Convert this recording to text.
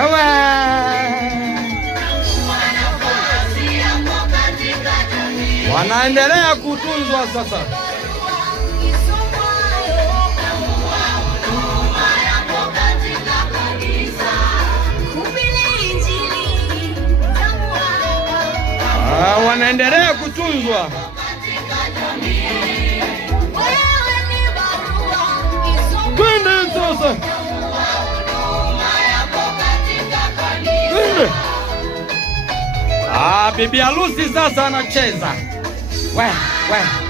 Ewe. Wanaendelea kutunzwa sasa. Wanaendelea kutunzwa. Twende sasa. Twende. Bibi harusi sasa anacheza. We.